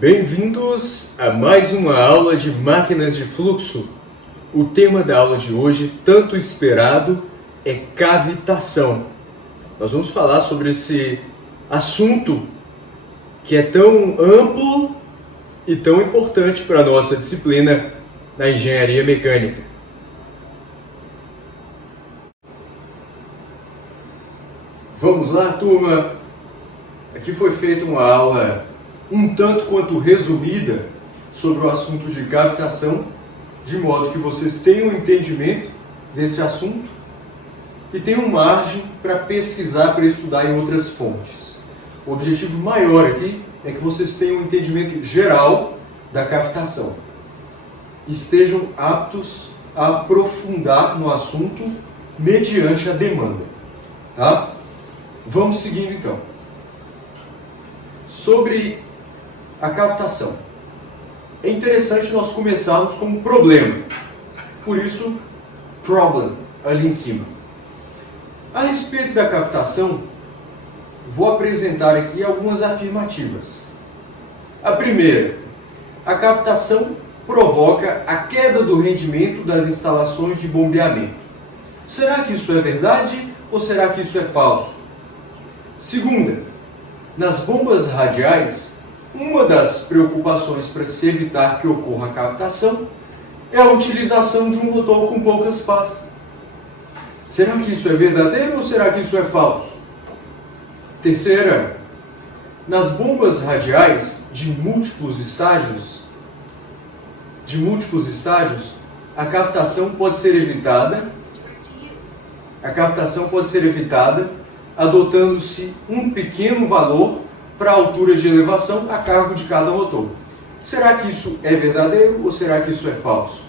Bem-vindos a mais uma aula de máquinas de fluxo. O tema da aula de hoje, tanto esperado, é cavitação. Nós vamos falar sobre esse assunto que é tão amplo e tão importante para a nossa disciplina na engenharia mecânica. Vamos lá, turma? Aqui foi feita uma aula um tanto quanto resumida sobre o assunto de cavitação, de modo que vocês tenham um entendimento desse assunto e tenham margem para pesquisar, para estudar em outras fontes. O objetivo maior aqui é que vocês tenham um entendimento geral da cavitação e estejam aptos a aprofundar no assunto mediante a demanda. Tá? Vamos seguindo então. Sobre a cavitação. É interessante nós começarmos com um problema. Por isso, problem, ali em cima. A respeito da cavitação, vou apresentar aqui algumas afirmativas. A primeira, a cavitação provoca a queda do rendimento das instalações de bombeamento. Será que isso é verdade ou será que isso é falso? Segunda, nas bombas radiais, uma das preocupações para se evitar que ocorra a cavitação é a utilização de um motor com poucas pás. Será que isso é verdadeiro ou será que isso é falso? Terceira, nas bombas radiais de múltiplos estágios, a cavitação pode ser evitada. Adotando-se um pequeno valor para a altura de elevação a cargo de cada motor. Será que isso é verdadeiro ou será que isso é falso?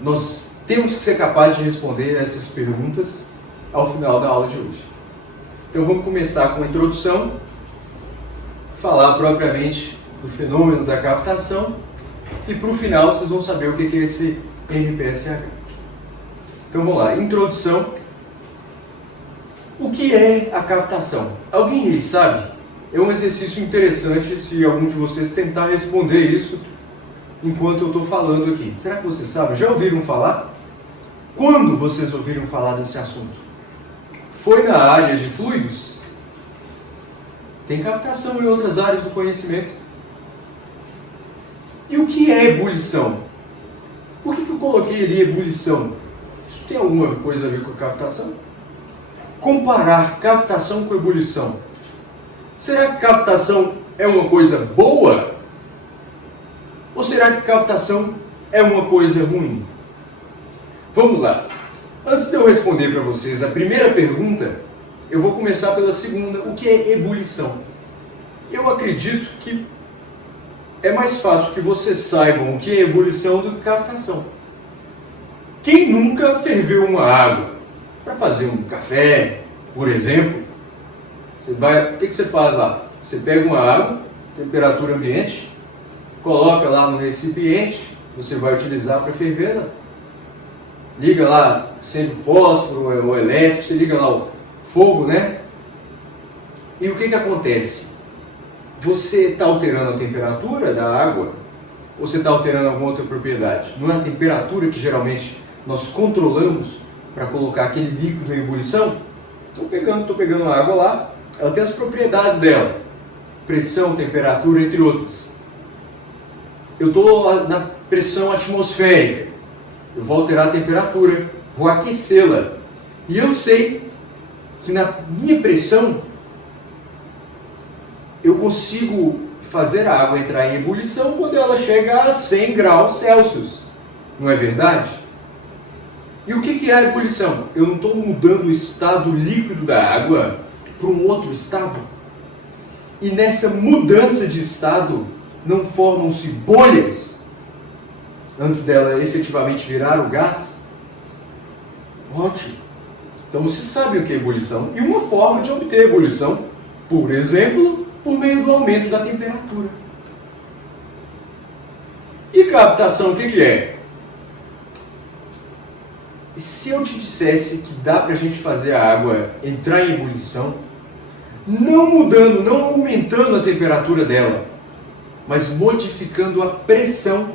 Nós temos que ser capazes de responder essas perguntas ao final da aula de hoje. Então vamos começar com a introdução, falar propriamente do fenômeno da cavitação e para o final vocês vão saber o que é esse MPSH. Então vamos lá, introdução. O que é a cavitação? Alguém aí sabe? É um exercício interessante se algum de vocês tentar responder isso enquanto eu estou falando aqui. Será que vocês sabem? Já ouviram falar? Quando vocês ouviram falar desse assunto? Foi na área de fluidos? Tem cavitação em outras áreas do conhecimento. E o que é ebulição? Por que eu coloquei ali ebulição? Isso tem alguma coisa a ver com a cavitação? Comparar cavitação com ebulição. Será que cavitação é uma coisa boa? Ou será que cavitação é uma coisa ruim? Vamos lá. Antes de eu responder para vocês a primeira pergunta, eu vou começar pela segunda. O que é ebulição? Eu acredito que é mais fácil que vocês saibam o que é ebulição do que cavitação. Quem nunca ferveu uma água? Para fazer um café, por exemplo, o que você faz lá? Você pega uma água, temperatura ambiente, coloca lá no recipiente, você vai utilizar para ferver, né? Liga lá, acende o fósforo, o elétrico, você liga lá o fogo, né? E o que acontece? Você está alterando a temperatura da água ou você está alterando alguma outra propriedade? Não é a temperatura que geralmente nós controlamos para colocar aquele líquido em ebulição? Estou pegando a água lá, ela tem as propriedades dela, pressão, temperatura, entre outras. Eu estou na pressão atmosférica, eu vou alterar a temperatura, vou aquecê-la. E eu sei que na minha pressão, eu consigo fazer a água entrar em ebulição quando ela chega a 100 graus Celsius. Não é verdade? E o que é a ebulição? Eu não estou mudando o estado líquido da água para um outro estado? E nessa mudança de estado não formam-se bolhas antes dela efetivamente virar o gás? Ótimo! Então você sabe o que é ebulição. E uma forma de obter ebulição, por exemplo, por meio do aumento da temperatura. E cavitação, o que é? E se eu te dissesse que dá para a gente fazer a água entrar em ebulição não mudando, não aumentando a temperatura dela, mas modificando a pressão.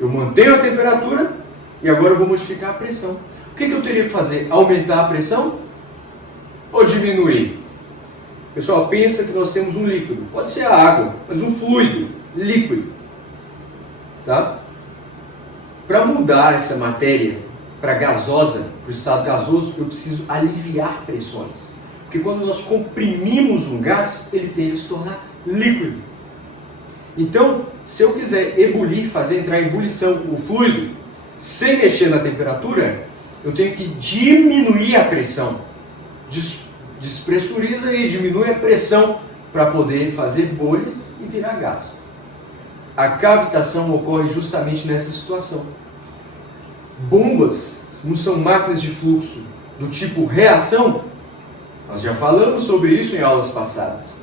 Eu mantenho a temperatura e agora eu vou modificar a pressão. O que eu teria que fazer? Aumentar a pressão ou diminuir? Pessoal, pensa que nós temos um líquido, pode ser a água, mas um fluido, líquido. Tá? Para mudar essa matéria para gasosa, para o estado gasoso, eu preciso aliviar pressões. Porque quando nós comprimimos um gás, ele tende a se tornar líquido. Então, se eu quiser ebulir, fazer entrar em ebulição o fluido, sem mexer na temperatura, eu tenho que diminuir a pressão. Despressuriza e diminui a pressão para poder fazer bolhas e virar gás. A cavitação ocorre justamente nessa situação. Bombas não são máquinas de fluxo do tipo reação? Nós já falamos sobre isso em aulas passadas.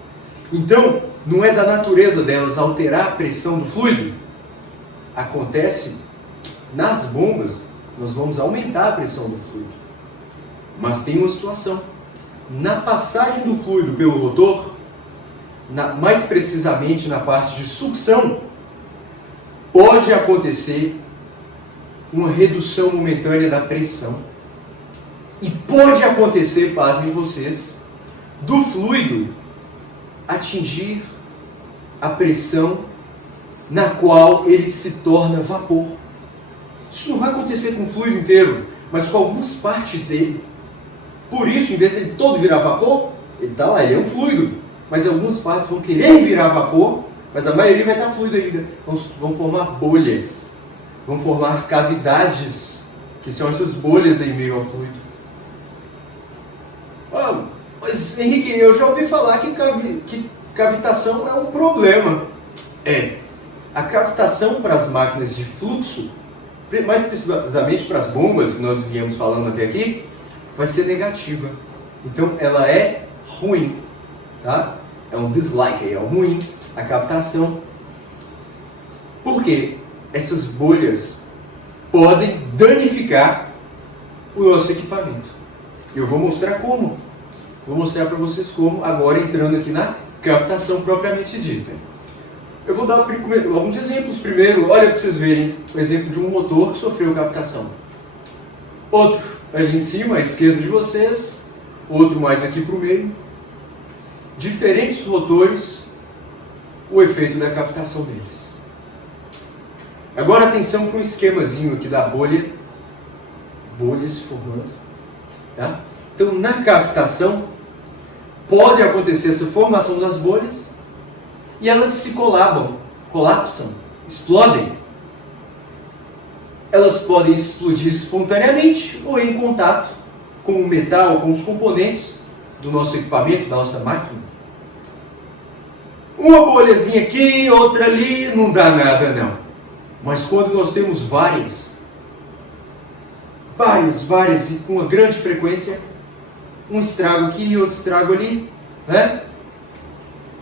Então, não é da natureza delas alterar a pressão do fluido? Acontece, nas bombas, nós vamos aumentar a pressão do fluido. Mas tem uma situação. Na passagem do fluido pelo rotor, mais precisamente na parte de sucção, pode acontecer uma redução momentânea da pressão. E pode acontecer, pasmem vocês, do fluido atingir a pressão na qual ele se torna vapor. Isso não vai acontecer com o fluido inteiro, mas com algumas partes dele. Por isso, em vez de ele todo virar vapor, ele está lá, ele é um fluido, mas algumas partes vão querer virar vapor, mas a maioria vai estar fluido ainda. Vão formar bolhas, vão formar cavidades, que são essas bolhas em meio ao fluido. Mas Henrique, eu já ouvi falar que cavitação é um problema. A cavitação para as máquinas de fluxo, mais precisamente para as bombas que nós viemos falando até aqui, vai ser negativa. Então ela é ruim, tá? É um dislike, é ruim a cavitação. Por quê? Essas bolhas podem danificar o nosso equipamento. Eu vou mostrar como. Vou mostrar para vocês como, agora entrando aqui na cavitação propriamente dita. Eu vou dar alguns exemplos primeiro. Olha para vocês verem o exemplo de um motor que sofreu cavitação. Outro ali em cima, à esquerda de vocês. Outro mais aqui para o meio. Diferentes rotores, o efeito da cavitação deles. Agora atenção para um esquemazinho aqui da bolha. Bolha se formando. Tá? Então na cavitação pode acontecer essa formação das bolhas e elas se colapsam, explodem. Elas podem explodir espontaneamente ou em contato com o metal, com os componentes do nosso equipamento, da nossa máquina. Uma bolhazinha aqui, outra ali, não dá nada não. Mas quando nós temos várias e com uma grande frequência, um estrago aqui e outro estrago ali, né?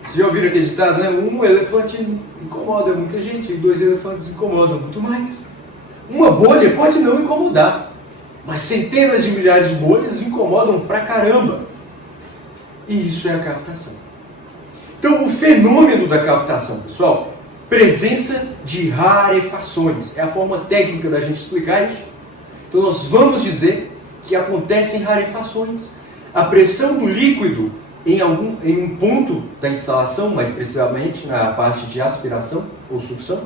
Vocês já ouviram aquele ditado, né? Um elefante incomoda muita gente e 2 elefantes incomodam muito mais. Uma bolha pode não incomodar, mas centenas de milhares de bolhas incomodam pra caramba. E isso é a cavitação. Então, o fenômeno da cavitação, pessoal, presença de rarefações. É a forma técnica da gente explicar isso. Então, nós vamos dizer que acontecem rarefações. A pressão do líquido em um ponto da instalação, mais precisamente na parte de aspiração ou sucção,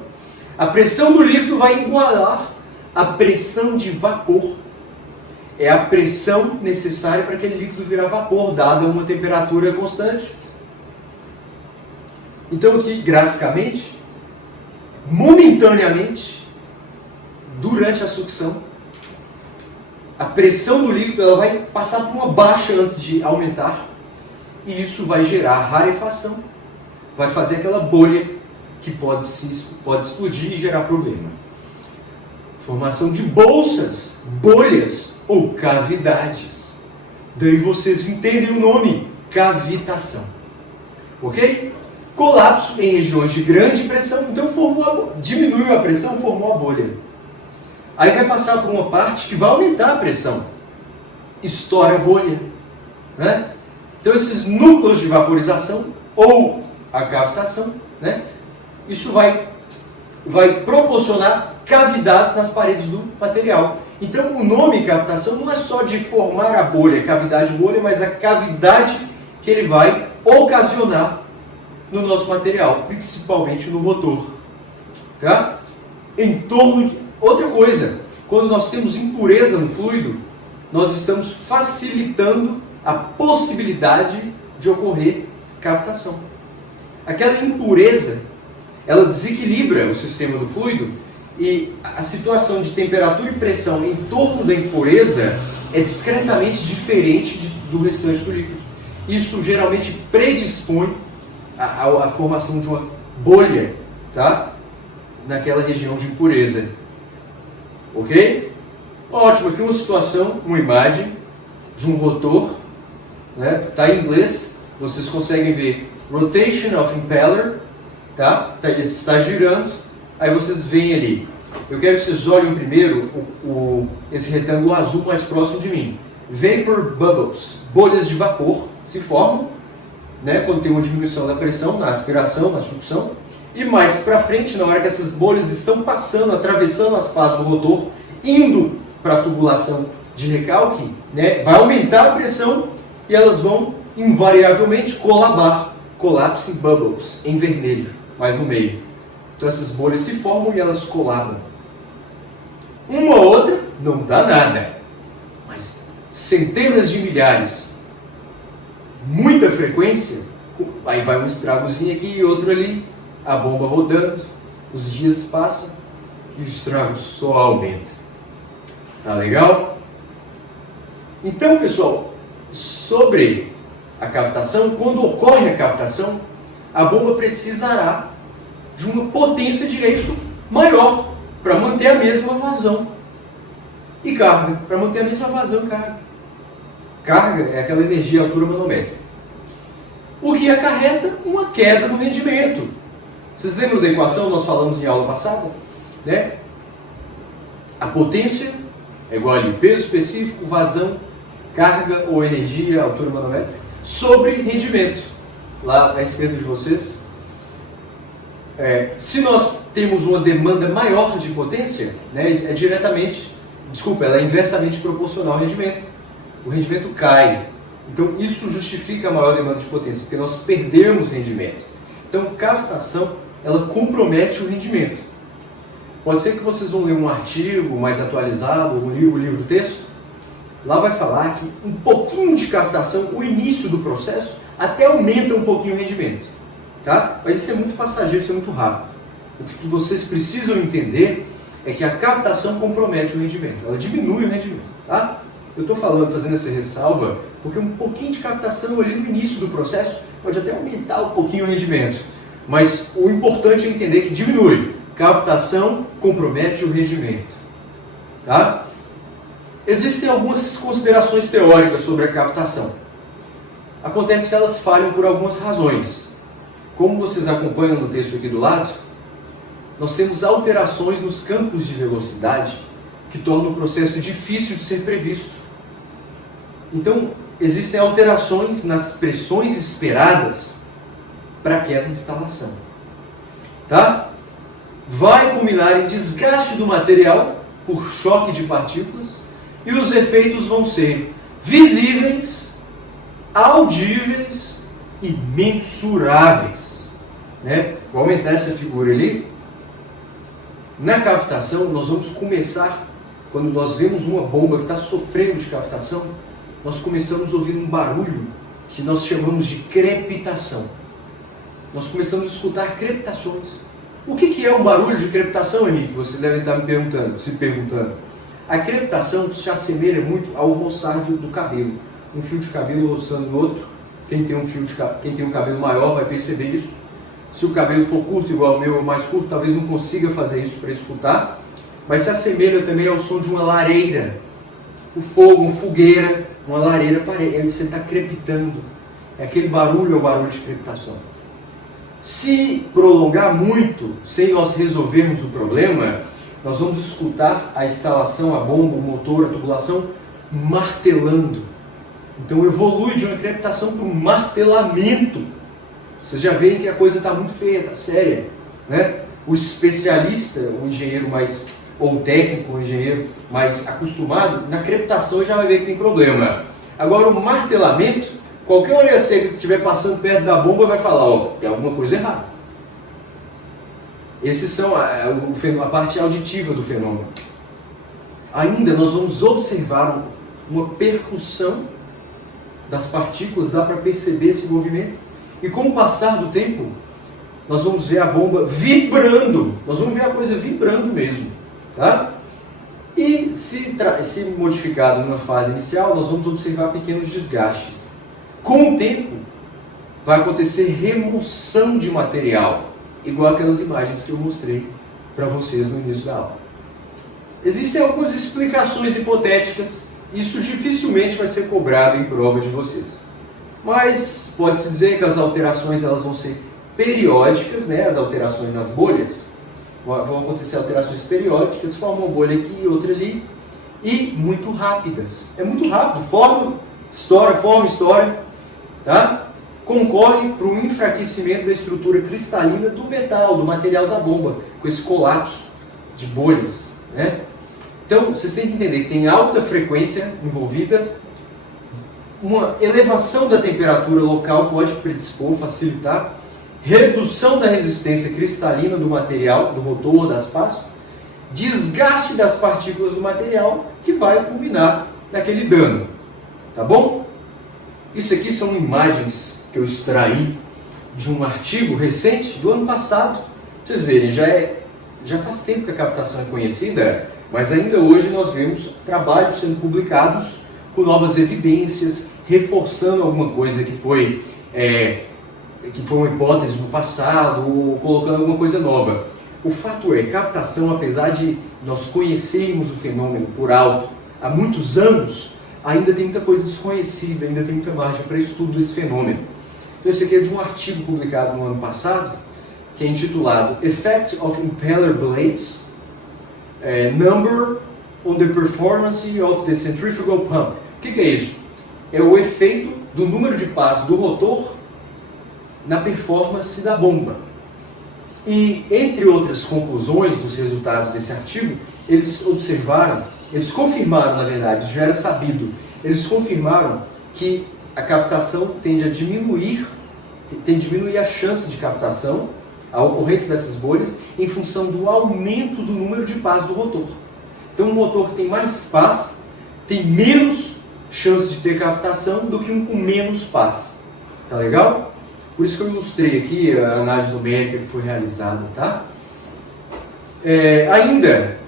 a pressão do líquido vai igualar a pressão de vapor. É a pressão necessária para aquele líquido virar vapor, dada uma temperatura constante. Então aqui, graficamente, momentaneamente, durante a sucção, a pressão do líquido ela vai passar por uma baixa antes de aumentar, e isso vai gerar rarefação, vai fazer aquela bolha que pode explodir e gerar problema. Formação de bolsas, bolhas ou cavidades. Daí vocês entendem o nome, cavitação. Ok? Colapso em regiões de grande pressão, então diminuiu a pressão, formou a bolha. Aí vai passar por uma parte que vai aumentar a pressão. Estoura a bolha. Né? Então esses núcleos de vaporização ou a cavitação, né, isso vai proporcionar cavidades nas paredes do material. Então o nome cavitação não é só de formar a bolha, cavidade bolha, mas a cavidade que ele vai ocasionar no nosso material, principalmente no rotor. Tá? Em torno de... Outra coisa, quando nós temos impureza no fluido, nós estamos facilitando a possibilidade de ocorrer cavitação. Aquela impureza, ela desequilibra o sistema do fluido e a situação de temperatura e pressão em torno da impureza é discretamente diferente do restante do líquido. Isso geralmente predispõe à formação de uma bolha, tá? Naquela região de impureza. Ok? Ótimo, aqui uma situação, uma imagem de um rotor, né? Tá em inglês, vocês conseguem ver rotation of impeller, tá? Ele está girando, aí vocês veem ali. Eu quero que vocês olhem primeiro esse retângulo azul mais próximo de mim. Vapor bubbles, bolhas de vapor se formam, né? Quando tem uma diminuição da pressão, na aspiração, na sucção. E mais para frente, na hora que essas bolhas estão passando, atravessando as pás do rotor, indo para a tubulação de recalque, né, vai aumentar a pressão e elas vão invariavelmente colabar, collapse bubbles, em vermelho, mais no meio. Então essas bolhas se formam e elas colabam. Uma ou outra não dá nada, mas centenas de milhares, muita frequência, aí vai um estragozinho aqui e outro ali, a bomba rodando, os dias passam e o estrago só aumenta. Tá legal? Então, pessoal, sobre a cavitação, quando ocorre a cavitação, a bomba precisará de uma potência de eixo maior para manter a mesma vazão e carga, para manter a mesma vazão e carga. Carga é aquela energia altura manométrica. O que acarreta uma queda no rendimento. Vocês lembram da equação? Nós falamos em aula passada, né? A potência é igual a peso específico, vazão, carga ou energia, altura manométrica, sobre rendimento. Lá à esquerda de vocês. Se nós temos uma demanda maior de potência, né, ela é inversamente proporcional ao rendimento. O rendimento cai. Então isso justifica a maior demanda de potência, porque nós perdemos rendimento. Então cavitação, ela compromete o rendimento. Pode ser que vocês vão ler um artigo mais atualizado, um livro texto, lá vai falar que um pouquinho de cavitação, o início do processo, até aumenta um pouquinho o rendimento. Tá? Mas isso é muito passageiro, isso é muito rápido. O que vocês precisam entender é que a cavitação compromete o rendimento, ela diminui o rendimento. Tá? Eu estou fazendo essa ressalva, porque um pouquinho de cavitação ali no início do processo pode até aumentar um pouquinho o rendimento. Mas o importante é entender que diminui. Cavitação compromete o rendimento. Tá? Existem algumas considerações teóricas sobre a cavitação. Acontece que elas falham por algumas razões. Como vocês acompanham no texto aqui do lado, nós temos alterações nos campos de velocidade que tornam o processo difícil de ser previsto. Então, existem alterações nas pressões esperadas para aquela instalação. Tá? Vai culminar em desgaste do material por choque de partículas e os efeitos vão ser visíveis, audíveis e mensuráveis. Né? Vou aumentar essa figura ali. Na cavitação, nós vamos começar, quando nós vemos uma bomba que está sofrendo de cavitação, nós começamos a ouvir um barulho que nós chamamos de crepitação. Nós começamos a escutar crepitações. O que é um barulho de crepitação, Henrique? Vocês devem estar se perguntando. A crepitação se assemelha muito ao roçar do cabelo. Um fio de cabelo roçando no outro. Quem tem um cabelo maior vai perceber isso. Se o cabelo for curto, igual o meu, ou mais curto, talvez não consiga fazer isso para escutar. Mas se assemelha também ao som de uma lareira. O fogo, uma fogueira, uma lareira, você está crepitando. É aquele barulho, é o barulho de crepitação. Se prolongar muito, sem nós resolvermos o problema, nós vamos escutar a instalação, a bomba, o motor, a tubulação martelando. Então evolui de uma crepitação para um martelamento. Vocês já veem que a coisa está muito feia, está séria, né? O especialista, o engenheiro mais, ou o técnico, o engenheiro mais acostumado, na crepitação já vai ver que tem problema. Agora o martelamento, qualquer orelha seca que estiver passando perto da bomba vai falar, ó, tem alguma coisa errada. Esses são a parte auditiva do fenômeno. Ainda nós vamos observar uma percussão das partículas, dá para perceber esse movimento. E com o passar do tempo, nós vamos ver a bomba vibrando, nós vamos ver a coisa vibrando mesmo, tá? E se modificado numa fase inicial, nós vamos observar pequenos desgastes. Com o tempo, vai acontecer remoção de material, igual aquelas imagens que eu mostrei para vocês no início da aula. Existem algumas explicações hipotéticas, isso dificilmente vai ser cobrado em prova de vocês. Mas pode-se dizer que as alterações elas vão ser periódicas, né? As alterações nas bolhas, vão acontecer alterações periódicas, forma uma bolha aqui e outra ali, e muito rápidas. É muito rápido, forma, estoura, tá? Concorre para o enfraquecimento da estrutura cristalina do metal, do material da bomba, com esse colapso de bolhas, né? Então, vocês têm que entender que tem alta frequência envolvida, uma elevação da temperatura local pode predispor, facilitar, redução da resistência cristalina do material, do rotor, das pás, desgaste das partículas do material, que vai culminar naquele dano, tá bom? Isso aqui são imagens que eu extraí de um artigo recente do ano passado. Vocês verem, já faz tempo que a cavitação é conhecida, mas ainda hoje nós vemos trabalhos sendo publicados com novas evidências, reforçando alguma coisa que foi uma hipótese no passado, ou colocando alguma coisa nova. O fato é, cavitação, apesar de nós conhecermos o fenômeno por alto há muitos anos, ainda tem muita coisa desconhecida, ainda tem muita margem para estudo desse fenômeno. Então esse aqui é de um artigo publicado no ano passado, que é intitulado Effect of Impeller Blades, Number on the Performance of the Centrifugal Pump. O que é isso? É o efeito do número de pás do rotor na performance da bomba. E, entre outras conclusões dos resultados desse artigo, eles confirmaram, na verdade, isso já era sabido, eles confirmaram que a cavitação tende a diminuir a chance de cavitação, a ocorrência dessas bolhas, em função do aumento do número de pás do rotor. Então, um motor que tem mais pás tem menos chance de ter cavitação do que um com menos pás. Tá legal? Por isso que eu ilustrei aqui a análise numérica que foi realizada, tá?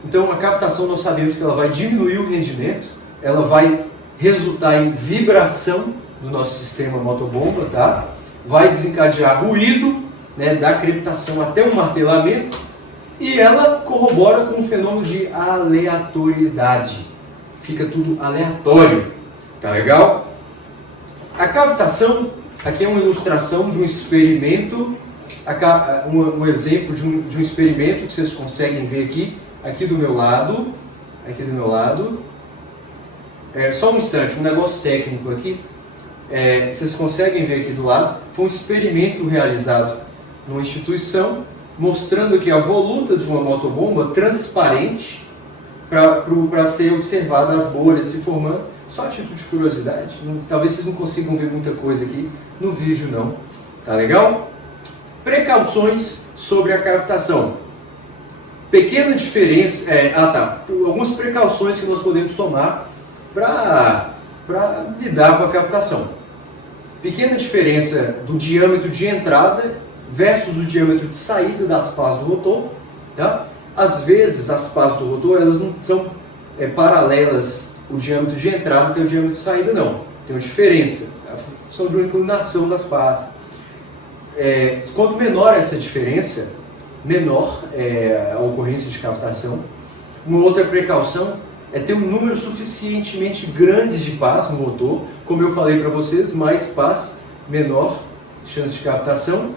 Então a cavitação nós sabemos que ela vai diminuir o rendimento, ela vai resultar em vibração do nosso sistema motobomba, tá? Vai desencadear ruído, né, da crepitação até o martelamento, e ela corrobora com o fenômeno de aleatoriedade. Fica tudo aleatório, tá legal? A cavitação, aqui é uma ilustração de um experimento, um exemplo de um experimento que vocês conseguem ver aqui do meu lado. Só um instante, um negócio técnico aqui. Vocês conseguem ver aqui do lado. Foi um experimento realizado numa instituição, mostrando que a voluta de uma motobomba transparente, para ser observada as bolhas se formando, só a título de curiosidade. Talvez vocês não consigam ver muita coisa aqui no vídeo não, tá legal? Precauções sobre a cavitação. Pequena diferença, algumas precauções que nós podemos tomar para lidar com a cavitação. Pequena diferença do diâmetro de entrada versus o diâmetro de saída das pás do rotor, tá? Às vezes as pás do rotor elas não são paralelas, o diâmetro de entrada tem o diâmetro de saída não, tem uma diferença, a função de uma inclinação das pás. Quanto menor essa diferença, menor a ocorrência de cavitação. Uma outra precaução é ter um número suficientemente grande de pás no rotor, como eu falei para vocês, mais pás, menor chance de cavitação.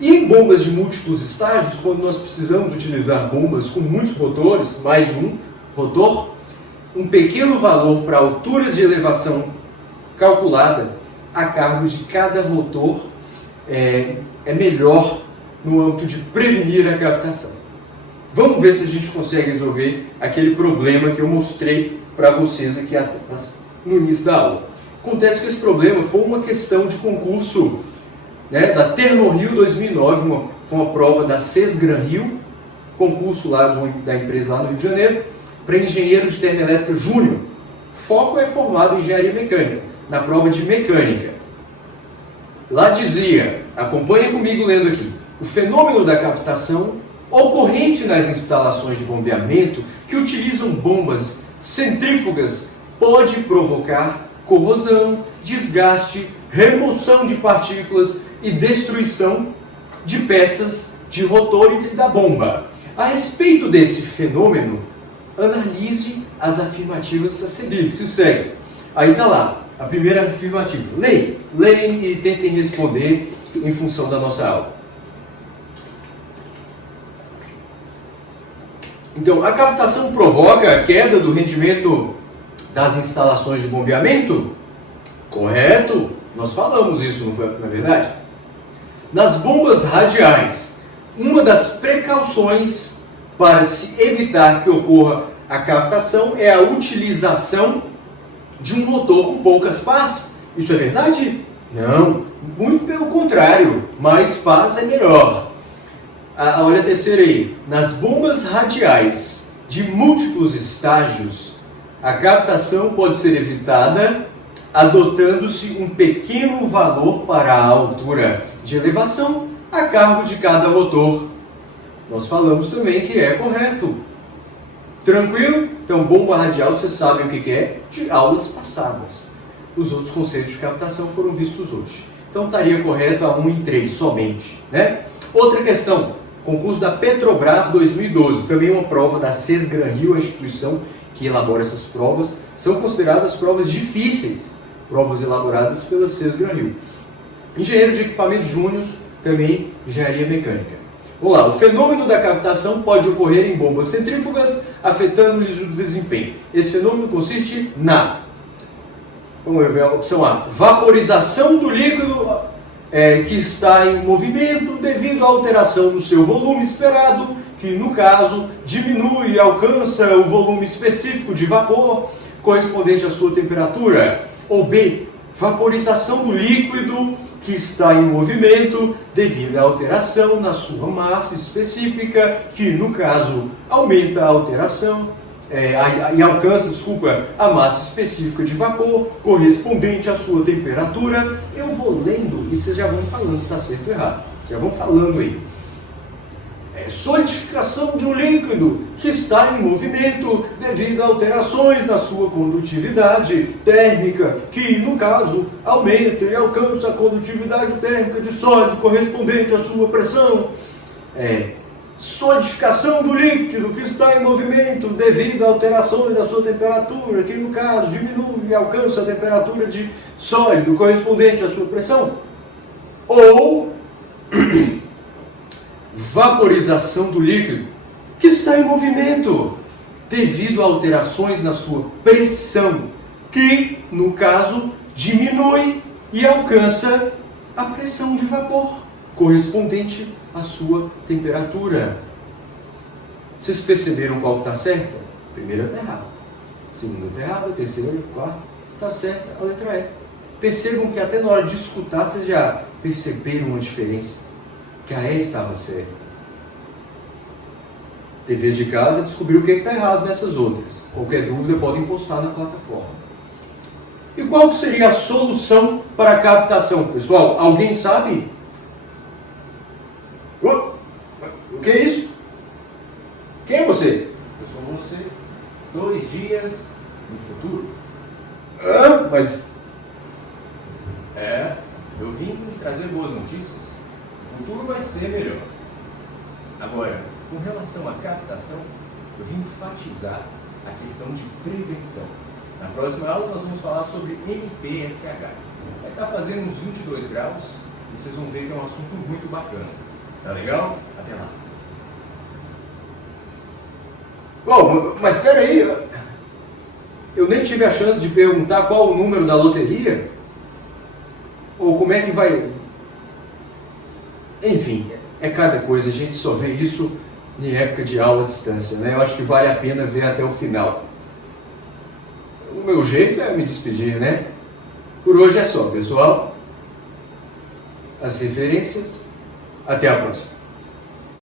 E em bombas de múltiplos estágios, quando nós precisamos utilizar bombas com muitos rotores, mais de um rotor, um pequeno valor para a altura de elevação calculada a cargo de cada rotor é melhor no âmbito de prevenir a cavitação. Vamos ver se a gente consegue resolver aquele problema que eu mostrei para vocês aqui no início da aula. Acontece que esse problema foi uma questão de concurso, né, da TernoRio 2009, foi uma prova da Sesgran-Rio, concurso lá da empresa lá no Rio de Janeiro, para engenheiro de termoelétrica júnior. Foco é formado em engenharia mecânica, na prova de mecânica. Lá dizia, acompanha comigo lendo aqui, o fenômeno da cavitação ocorrente nas instalações de bombeamento que utilizam bombas centrífugas pode provocar corrosão, desgaste, remoção de partículas e destruição de peças de rotor e da bomba. A respeito desse fenômeno, analise as afirmativas a seguir, que se seguem. Aí está lá, a primeira afirmativa. Leem e tentem responder em função da nossa aula. Então, a cavitação provoca a queda do rendimento das instalações de bombeamento? Correto? Nós falamos isso, não é verdade? Nas bombas radiais, uma das precauções para se evitar que ocorra a cavitação é a utilização de um motor com poucas pás. Isso é verdade? Não, muito pelo contrário, mais pás é melhor. Olha a terceira aí. Nas bombas radiais de múltiplos estágios, a cavitação pode ser evitada adotando-se um pequeno valor para a altura de elevação a cargo de cada rotor. Nós falamos também que é correto. Tranquilo? Então, bomba radial, vocês sabem o que é de aulas passadas. Os outros conceitos de cavitação foram vistos hoje. Então, estaria correto a 1 e 3 somente, né? Outra questão, concurso da Petrobras 2012, também uma prova da Sesgran-Rio, a instituição que elabora essas provas, são consideradas provas difíceis, provas elaboradas pela Sesgran-Rio. Engenheiro de equipamentos júnior, também engenharia mecânica. Vamos lá, o fenômeno da cavitação pode ocorrer em bombas centrífugas, afetando-lhes o desempenho. Esse fenômeno consiste vamos ver a opção A, vaporização do líquido que está em movimento devido à alteração do seu volume esperado, que no caso diminui e alcança o volume específico de vapor correspondente à sua temperatura. Ou B, vaporização do líquido que está em movimento devido à alteração na sua massa específica, que no caso aumenta a alteração e alcança, a massa específica de vapor correspondente à sua temperatura. Eu vou lendo e vocês já vão falando se está certo ou errado. Já vão falando aí. Solidificação de um líquido que está em movimento devido a alterações na sua condutividade térmica, que no caso aumenta e alcança a condutividade térmica de sólido correspondente à sua pressão. Solidificação do líquido que está em movimento devido a alterações da sua temperatura, que no caso diminui e alcança a temperatura de sólido correspondente à sua pressão. Ou vaporização do líquido que está em movimento devido a alterações na sua pressão, que no caso diminui e alcança a pressão de vapor correspondente à sua temperatura. Vocês perceberam qual está certa? A primeira está errada, a segunda está errada, a terceira e a quarta está certa, a letra E. Percebam que até na hora de escutar vocês já perceberam uma diferença, que a E estava certa. TV de casa descobriu o que está errado nessas outras. Qualquer dúvida podem postar na plataforma. E qual seria a solução para a cavitação, pessoal? Alguém sabe? O que é isso? Quem é você? Eu sou você. 2 dias no futuro. Mas... eu vim trazer boas notícias. O futuro vai ser melhor. Agora, com relação à cavitação, eu vim enfatizar a questão de prevenção. Na próxima aula nós vamos falar sobre NPSH. Vai estar fazendo uns 22 graus e vocês vão ver que é um assunto muito bacana. Tá legal? Até lá. Bom, mas espera aí. Eu nem tive a chance de perguntar qual o número da loteria. Ou como é que vai... Enfim, é cada coisa, a gente só vê isso em época de aula à distância, né? Eu acho que vale a pena ver até o final. O meu jeito é me despedir, né? Por hoje é só, pessoal. As referências. Até a próxima.